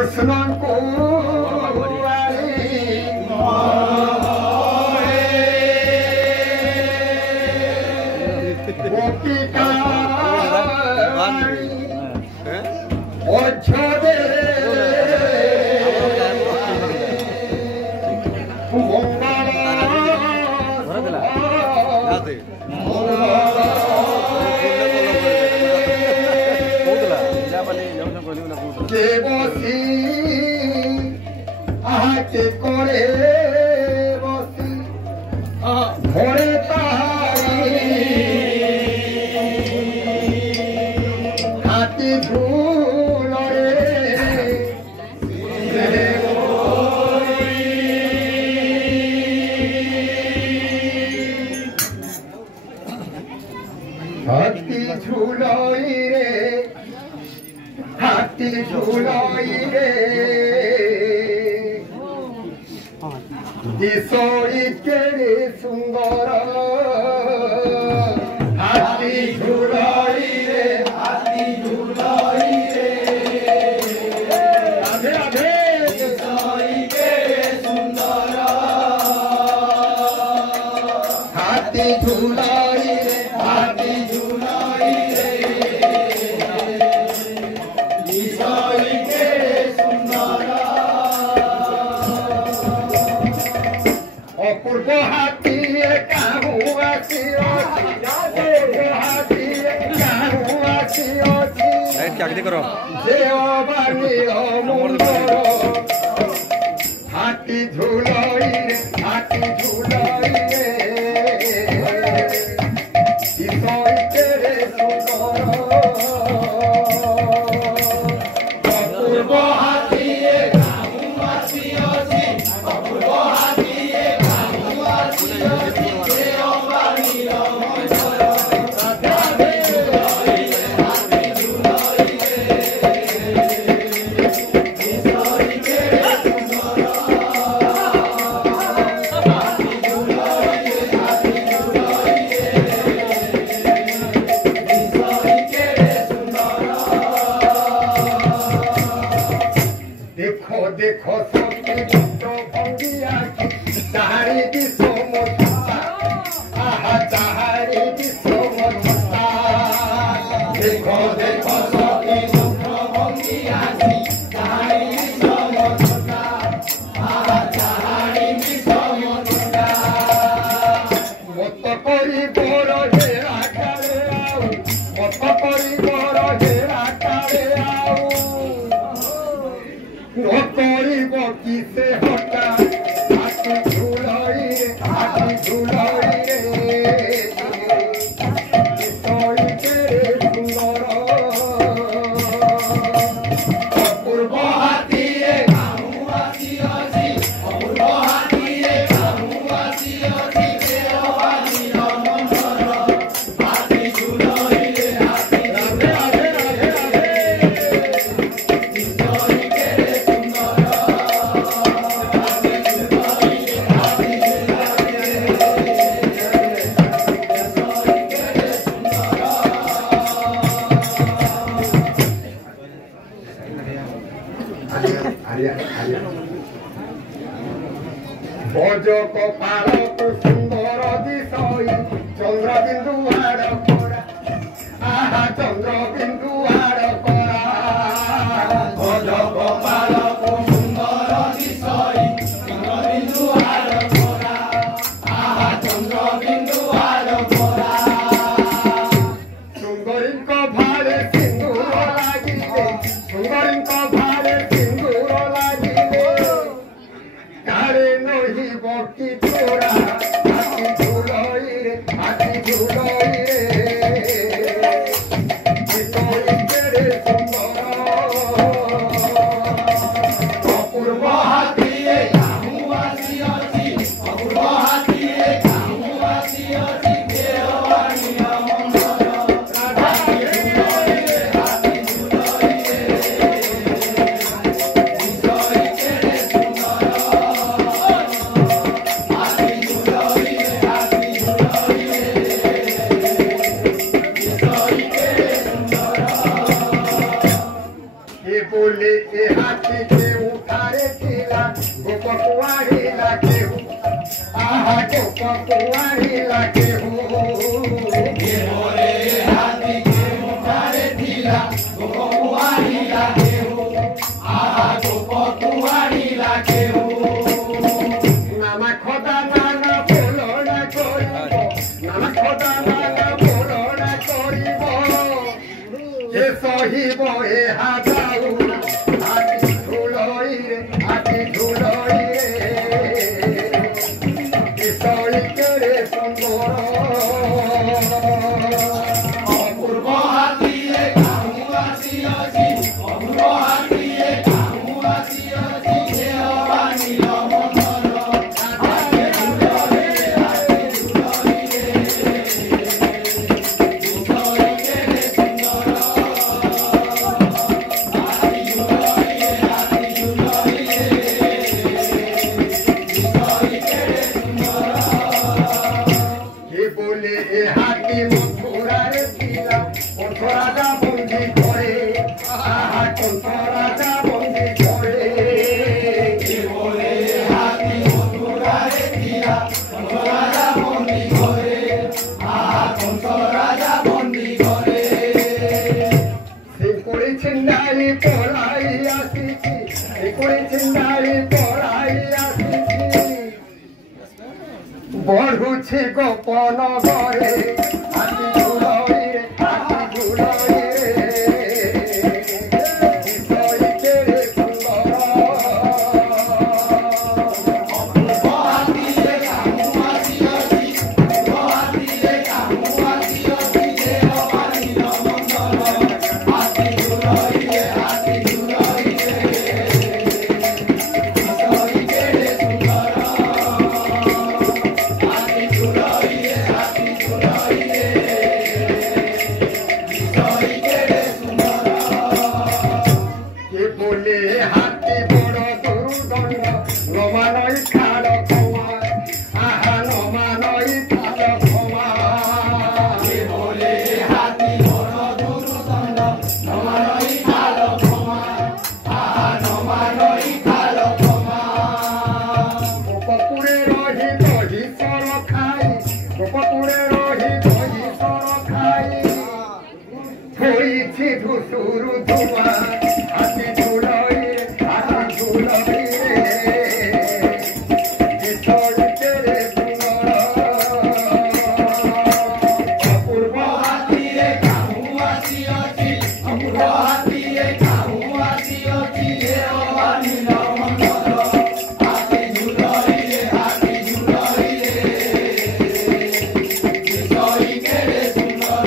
କୃଷ୍ଣଙ୍କୁ আহাকে করে বসি ঘরে তাহারি হাতি ধুলরে হাতি ঝুলই রে হাতি ঝুলই রে দিশই কেড়ে সুন্দর হাতি ঝুলই রে হাতি ঝুলই রে রাধে রাধে দিশই কেড়ে সুন্দর হাতি ঝুলই রে হাতি ঝুলই রে দিশই কেড়ে সুন্দর অপূর্ব হাতিয়ে কাহু আসি অপূর্ব হাতিয়ে কাহু আসি যে অবানি অমুন্দর হাতি ঝুলই রে হাতি ঝুলই রে দিশই কেড়ে সুন্দর অপূর্ব হাতিয়ে কাহু আসি অপূর্ব হাতিয়ে देखो देखो सबके चित्रों भंगिया की चाहरी की सोमता आहा चाहरी की सोमता देखो देखो सबके चित्रों भंगिया की चाहरी की सोमता आहा चाहरी की सोमता मत करी बड़ घेरा करे आउ मत करी बड़ घेरा करे आउ নকরিব কিসে হটা হাতি ঝুলই রে হাতি ঝুলই রে দিশই কেড়ে সুন্দর অপূর্ব হাতিয়ে কাহু আসি অপূর্ব হাতিয়ে কাহু আসি যে অবানি অমন্দর হাতি ঝুলই রে হাতি রাধে রাধে রাধে দিশই কেড়ে বজ কপাল সুন্দর দিশই চন্দ্রবিন্দু আড় করা আহা চন্দ্রবিন্দু আড় করা বজ কপাল সুন্দর দিশই চন্দ্রবিন্দু আড় করা আহা চন্দ্রবিন্দু আড় করা সুন্দরীଙ୍କ ভারে সিন্দুর লাগিলে সুন্দরীଙ୍କ ভারে সিন্দুর লাগিলে কারে নহিব কি তোরা হাতি ঝুলই রে হাতি ঝুলই রে দিশই কেড়ে সুন্দর बोले ए हाथी के उठारे खिला गोप कुआरी लागे हो आहा गोप कुआरी लागे हो ये बोले ए हाथी के उठारे खिला गोप कुआरी लागे हो आहा गोप कुआरी लागे हो नाना खोदा नाना बोलो ना करिब नाना खोदा नाना बोलो ना करिब ये सहिब ए हाजाऊ हाथी झुलई रे किसई करे सुंदर অপূর্ব হাতিয়ে কাহু আসিয়াছি অপূর্ব হাতিয়ে কাহু আসিয়াছি হে অবানিল মনর হাতে ঝুলরে হাতে ঝুলরে কিশোরী কেড়ে সুন্দর হাতি ঝুলরে হাতি ঝুলরে কিশোরী কেড়ে সুন্দর ये बोले ए हाथी मथुरार दिला मथुराजा बंदी करे आहा मथुराजा बंदी करे ये बोले हाथी मथुरारे दिला मथुराजा बंदी करे आहा मथुराजा बंदी करे से करे छिंडाई पलाई आसीची से करे छिंडाई पलाई आसीची बढ़ुछि गोपन घरे हाथी झुलई रे किशोरी केरे सुंदर অপূর্ব হাতিয়ে কাহু আসিয়াছি অপূর্ব হাতিয়ে কাহু আসিয়াছি হে অবানিল মন্দর হাতি ঝুলইরে কিশোরী কেড়ে সুন্দর হাতি ঝুলইরে কিশোরী কেড়ে সুন্দর ये बोले हाथी बड़ दुर्दंड नमानई खाल क्षमा आहा नमानई खाल क्षमा ये बोले हाथी बड़ दुर्दंड नमानई खाल क्षमा आहा नमानई खाल क्षमा गोपपुरे रही दही सर खाई गोपपुरे रही दही सर खाई थोइछि धुसुरु धुआ हाथी झुलई रे किशोरी केरे सुंदर অপূর্ব হাতিয়ে কাহু আসিয়াছি অপূর্ব হাতিয়ে কাহু আসিয়াছি হে অবানিল মন্দর হাতি ঝুলইরে কিশোরী কেড়ে সুন্দর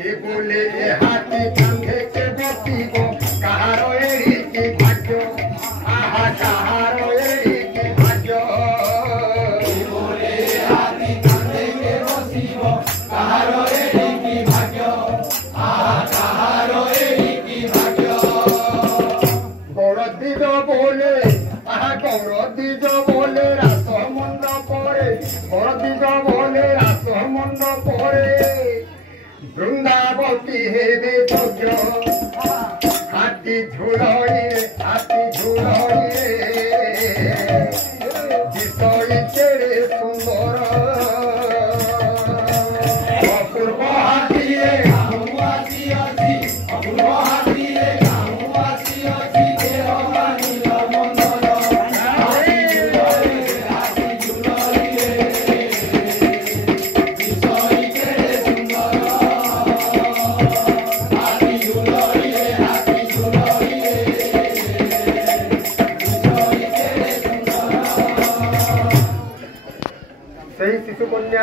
ये बोले ए हाथी कांधे के बसिब काहार एरिकी भाग्य आहा काहार एरिकी भाग्य बोले हाथी कांधे के बसिब काहार एरिकी भाग्य आहा काहार एरिकी भाग्य गौरदिज बोले आहा गौरदिज बोले रास मंद परे गौरदिज बोले रास मंद परे बृंदावती हेबे भोज हाथी झुलई रे किशोरी केरे सुंदर অপূর্ব হাতিয়ে কাহু আসিয়াছি অপূর্ব হাতিয়ে কাহু আসিয়াছি হে অবানিল মন্দর হাতি ঝুলইরে কিশোরী কেড়ে সুন্দর হাতি ঝুলইরে সেই শিশু কন্যা